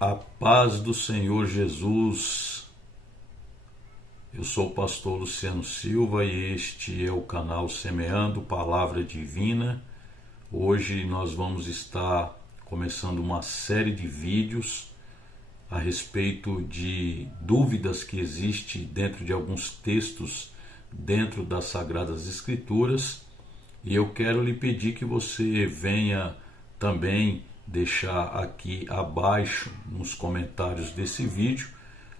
A paz do Senhor Jesus. Eu sou o pastor Luciano Silva e este é o canal Semeando Palavra Divina. Hoje nós vamos estar começando uma série de vídeos a respeito de dúvidas que existem dentro de alguns textos dentro das Sagradas Escrituras. E eu quero lhe pedir que você venha também deixar aqui abaixo nos comentários desse vídeo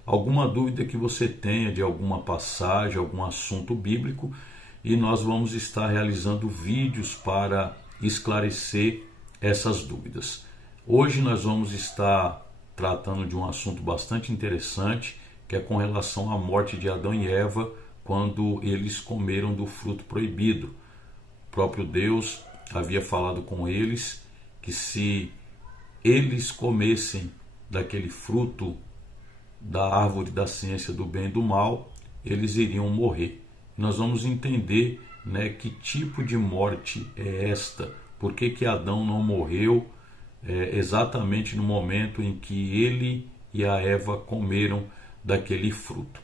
alguma dúvida que você tenha de alguma passagem, algum assunto bíblico, e nós vamos estar realizando vídeos para esclarecer essas dúvidas. Hoje nós vamos estar tratando de um assunto bastante interessante, que é com relação à morte de Adão e Eva quando eles comeram do fruto proibido. O próprio Deus havia falado com eles que se eles comessem daquele fruto da árvore da ciência do bem e do mal, eles iriam morrer. Nós vamos entender, que tipo de morte é esta, por que Adão não morreu exatamente no momento em que ele e a Eva comeram daquele fruto.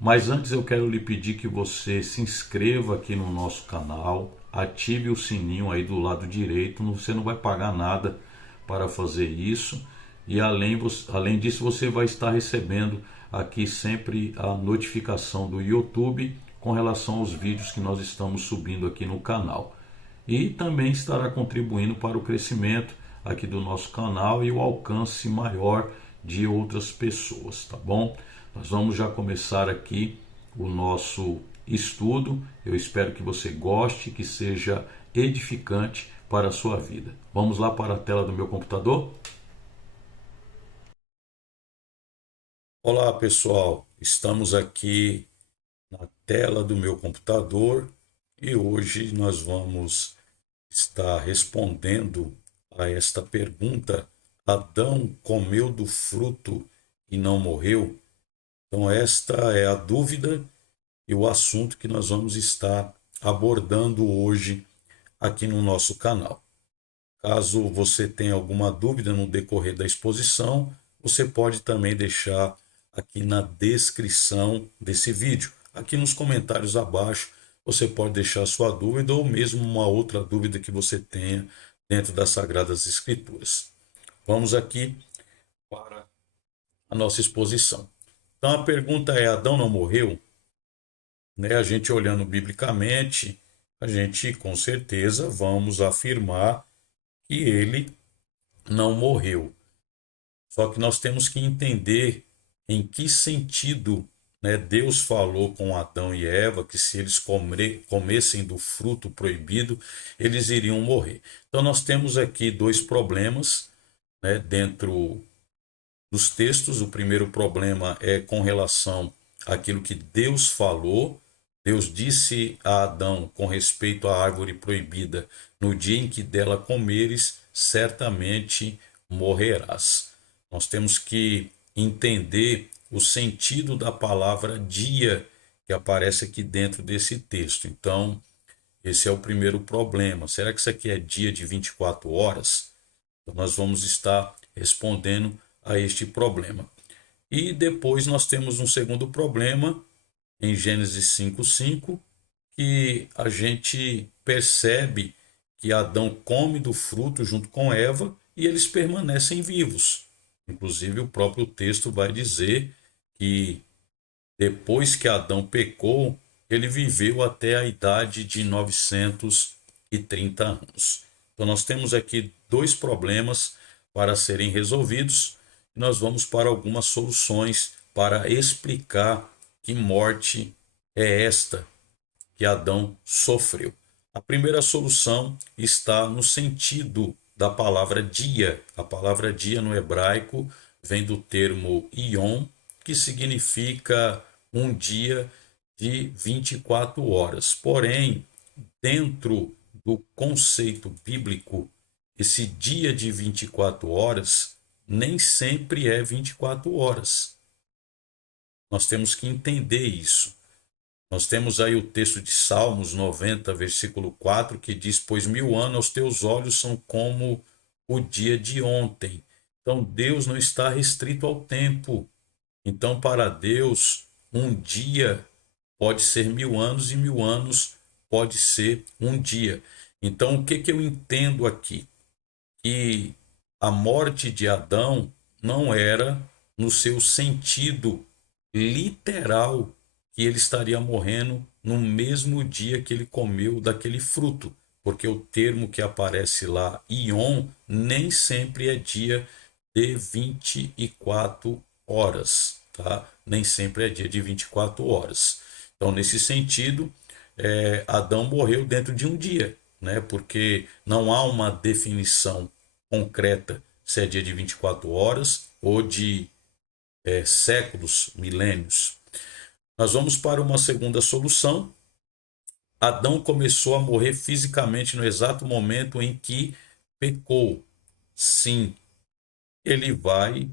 Mas antes eu quero lhe pedir que você se inscreva aqui no nosso canal, ative o sininho aí do lado direito, você não vai pagar nada para fazer isso. E além disso, você vai estar recebendo aqui sempre a notificação do YouTube com relação aos vídeos que nós estamos subindo aqui no canal. E também estará contribuindo para o crescimento aqui do nosso canal e o alcance maior de outras pessoas, tá bom? Nós vamos já começar aqui o nosso estudo. Eu espero que você goste, que seja edificante para a sua vida. Vamos lá para a tela do meu computador? Olá pessoal, estamos aqui na tela do meu computador e hoje nós vamos estar respondendo a esta pergunta: Adão comeu do fruto e não morreu? Então esta é a dúvida e o assunto que nós vamos estar abordando hoje aqui no nosso canal. Caso você tenha alguma dúvida no decorrer da exposição, você pode também deixar aqui na descrição desse vídeo. Aqui nos comentários abaixo, você pode deixar sua dúvida ou mesmo uma outra dúvida que você tenha dentro das Sagradas Escrituras. Vamos aqui para a nossa exposição. Então a pergunta é: Adão não morreu? A gente olhando biblicamente, a gente com certeza vamos afirmar que ele não morreu. Só que nós temos que entender em que sentido, Deus falou com Adão e Eva que se eles comessem do fruto proibido, eles iriam morrer. Então nós temos aqui dois problemas, dentro dos textos. O primeiro problema é com relação àquilo que Deus falou. Deus disse a Adão com respeito à árvore proibida: no dia em que dela comeres, certamente morrerás. Nós temos que entender o sentido da palavra dia que aparece aqui dentro desse texto. Então, esse é o primeiro problema. Será que isso aqui é dia de 24 horas? Então, nós vamos estar respondendo a este problema. E depois nós temos um segundo problema em Gênesis 5:5, que a gente percebe que Adão come do fruto junto com Eva e eles permanecem vivos. Inclusive, o próprio texto vai dizer que depois que Adão pecou, ele viveu até a idade de 930 anos. Então, nós temos aqui dois problemas para serem resolvidos e nós vamos para algumas soluções para explicar que morte é esta que Adão sofreu. A primeira solução está no sentido da palavra dia. A palavra dia no hebraico vem do termo Yom, que significa um dia de 24 horas. Porém, dentro do conceito bíblico, esse dia de 24 horas nem sempre é 24 horas. Nós temos que entender isso. Nós temos aí o texto de Salmos 90, versículo 4, que diz: pois 1000 anos aos teus olhos são como o dia de ontem. Então, Deus não está restrito ao tempo. Então, para Deus, um dia pode ser 1000 anos e 1000 anos pode ser um dia. Então, o que que eu entendo aqui? Que a morte de Adão não era no seu sentido literal, que ele estaria morrendo no mesmo dia que ele comeu daquele fruto, porque o termo que aparece lá, Ion, nem sempre é dia de 24 horas, tá? Nem sempre é dia de 24 horas. Então, nesse sentido, Adão morreu dentro de um dia, né? Porque não há uma definição concreta se é dia de 24 horas ou de séculos, milênios. Nós vamos para uma segunda solução. Adão começou a morrer fisicamente no exato momento em que pecou. Sim, ele vai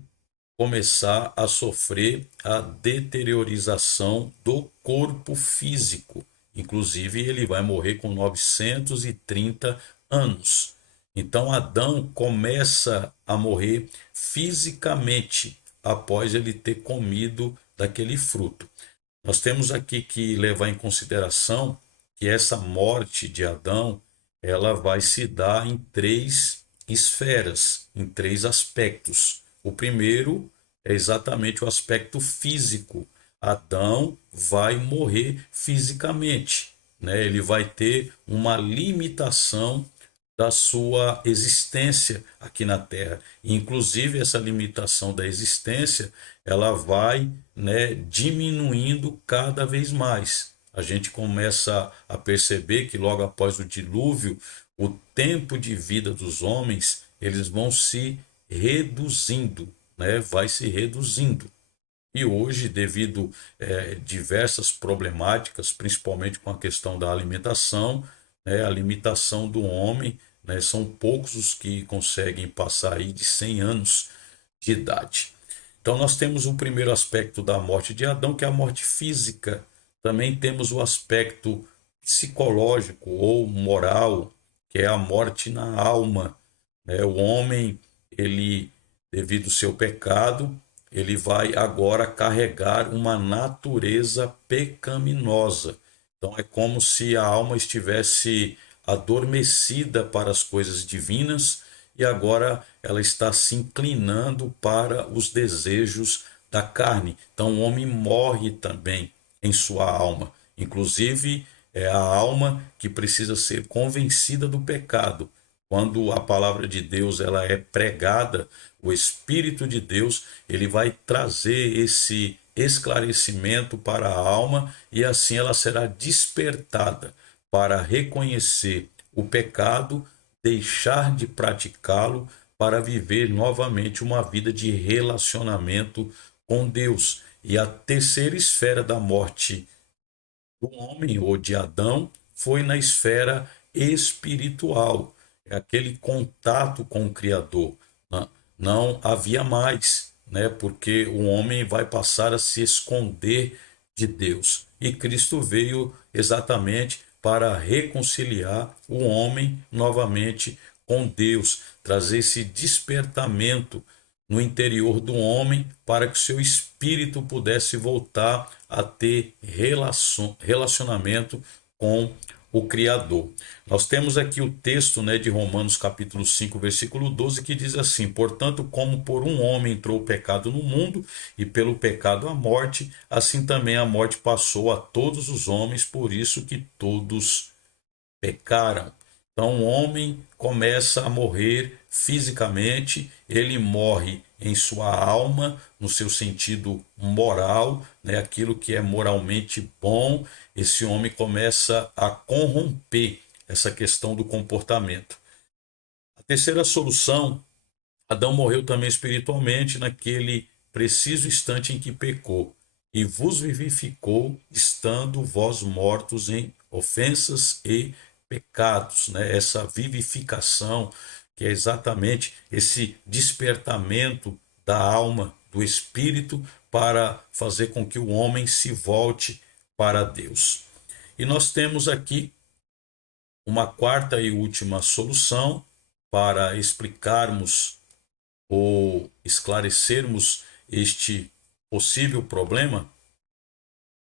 começar a sofrer a deteriorização do corpo físico. Inclusive, ele vai morrer com 930 anos. Então, Adão começa a morrer fisicamente após ele ter comido daquele fruto. Nós temos aqui que levar em consideração que essa morte de Adão, ela vai se dar em três esferas, em três aspectos. O primeiro é exatamente o aspecto físico. Adão vai morrer fisicamente, né? Ele vai ter uma limitação da sua existência aqui na Terra. Inclusive, essa limitação da existência, ela vai, né, diminuindo cada vez mais. A gente começa a perceber que logo após o dilúvio, o tempo de vida dos homens, eles vão se reduzindo, né? Vai se reduzindo. E hoje, devido a diversas problemáticas, principalmente com a questão da alimentação, né, a limitação do homem, né, são poucos os que conseguem passar aí de 100 anos de idade. Então, nós temos o primeiro aspecto da morte de Adão, que é a morte física. Também temos o aspecto psicológico ou moral, que é a morte na alma, né? O homem, ele, devido ao seu pecado, ele vai agora carregar uma natureza pecaminosa. Então é como se a alma estivesse adormecida para as coisas divinas e agora ela está se inclinando para os desejos da carne. Então o homem morre também em sua alma. Inclusive, é a alma que precisa ser convencida do pecado. Quando a palavra de Deus ela é pregada, o Espírito de Deus ele vai trazer esse esclarecimento para a alma e assim ela será despertada para reconhecer o pecado, deixar de praticá-lo para viver novamente uma vida de relacionamento com Deus. E a terceira esfera da morte do homem ou de Adão foi na esfera espiritual, é aquele contato com o Criador. Não havia mais, né? Porque o homem vai passar a se esconder de Deus. E Cristo veio exatamente para reconciliar o homem novamente com Deus, trazer esse despertamento no interior do homem para que o seu espírito pudesse voltar a ter relacionamento com o Criador. Nós temos aqui o texto, né, de Romanos capítulo 5, versículo 12, que diz assim: portanto, como por um homem entrou o pecado no mundo, e pelo pecado a morte, assim também a morte passou a todos os homens, por isso que todos pecaram. Então o homem começa a morrer fisicamente, ele morre em sua alma, no seu sentido moral, né? Aquilo que é moralmente bom, esse homem começa a corromper essa questão do comportamento. A terceira solução, Adão morreu também espiritualmente naquele preciso instante em que pecou, e vos vivificou, estando vós mortos em ofensas e pecados, né? Essa vivificação, que é exatamente esse despertamento da alma, do espírito, para fazer com que o homem se volte para Deus. E nós temos aqui uma quarta e última solução para explicarmos ou esclarecermos este possível problema,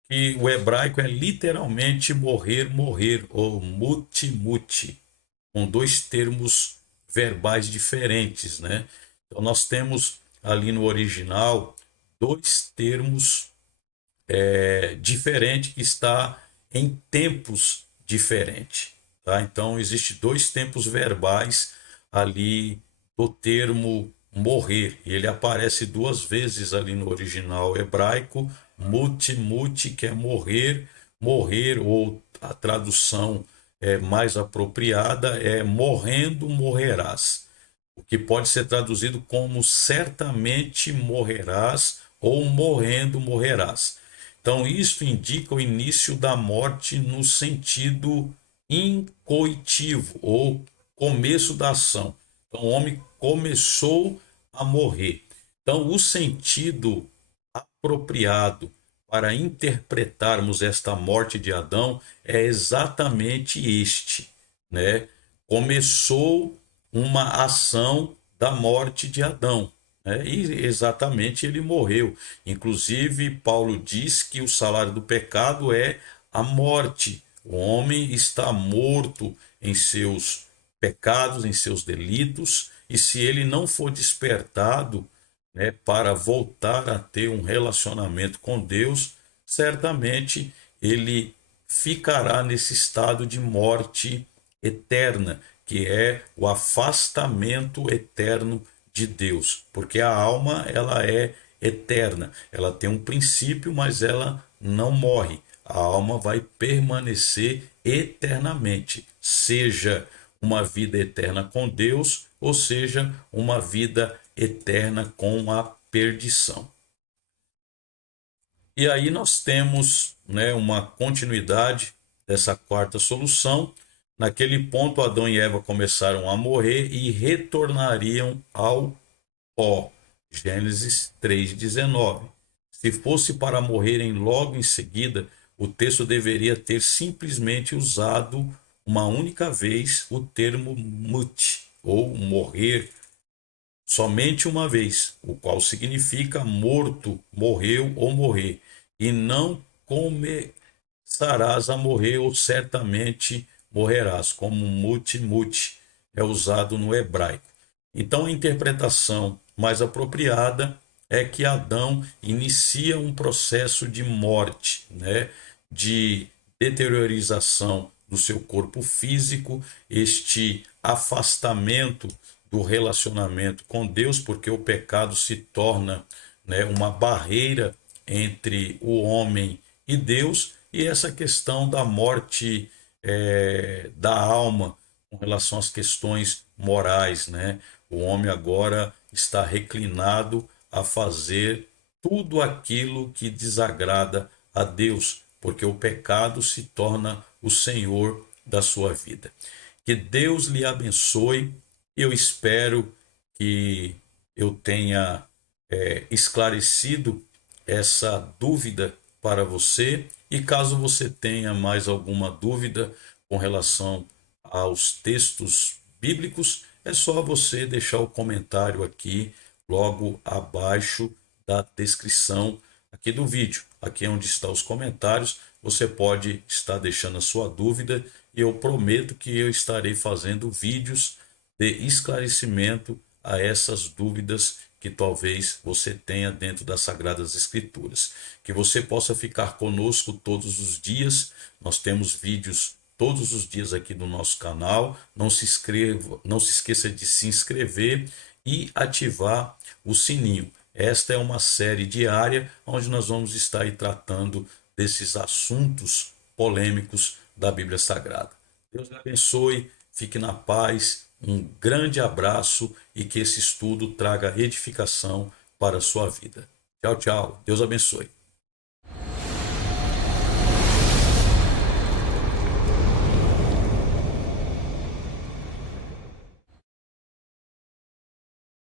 que o hebraico é literalmente morrer, morrer, ou muti, muti, com dois termos verbais diferentes, né? Então nós temos ali no original dois termos diferentes que está em tempos diferentes, tá? Então existe dois tempos verbais ali do termo morrer, e ele aparece duas vezes ali no original hebraico, muti, muti, que é morrer, morrer, ou a tradução mais apropriada é morrendo, morrerás, o que pode ser traduzido como certamente morrerás ou morrendo, morrerás. Então, isso indica o início da morte no sentido incoitivo, ou começo da ação. Então, o homem começou a morrer. Então, o sentido apropriado para interpretarmos esta morte de Adão é exatamente este, né? Começou uma ação da morte de Adão, né? E exatamente ele morreu. Inclusive, Paulo diz que o salário do pecado é a morte. O homem está morto em seus pecados, em seus delitos, e se ele não for despertado, né, para voltar a ter um relacionamento com Deus, certamente ele ficará nesse estado de morte eterna, que é o afastamento eterno de Deus, porque a alma ela é eterna, ela tem um princípio, mas ela não morre. A alma vai permanecer eternamente, seja uma vida eterna com Deus, ou seja, uma vida eterna com a perdição. E aí nós temos, né, uma continuidade dessa quarta solução. Naquele ponto, Adão e Eva começaram a morrer e retornariam ao pó. Gênesis 3,19. Se fosse para morrerem logo em seguida, o texto deveria ter simplesmente usado uma única vez o termo mut, ou morrer, somente uma vez, o qual significa morto, morreu ou morrer, e não começarás a morrer ou certamente morrerás, como muti muti é usado no hebraico. Então a interpretação mais apropriada é que Adão inicia um processo de morte, né, de deteriorização do seu corpo físico, este afastamento do relacionamento com Deus, porque o pecado se torna, né, uma barreira entre o homem e Deus, e essa questão da morte da alma com relação às questões morais, né? O homem agora está reclinado a fazer tudo aquilo que desagrada a Deus, porque o pecado se torna o senhor da sua vida. Que Deus lhe abençoe. Eu espero que eu tenha esclarecido essa dúvida para você. E caso você tenha mais alguma dúvida com relação aos textos bíblicos, é só você deixar o comentário aqui logo abaixo da descrição aqui do vídeo. Aqui é onde estão os comentários. Você pode estar deixando a sua dúvida e eu prometo que eu estarei fazendo vídeos de esclarecimento a essas dúvidas que talvez você tenha dentro das Sagradas Escrituras. Que você possa ficar conosco todos os dias. Nós temos vídeos todos os dias aqui no nosso canal. Não se esqueça de se inscrever e ativar o sininho. Esta é uma série diária onde nós vamos estar aí tratando desses assuntos polêmicos da Bíblia Sagrada. Deus lhe abençoe, fique na paz, um grande abraço e que esse estudo traga edificação para a sua vida. Tchau, tchau. Deus abençoe.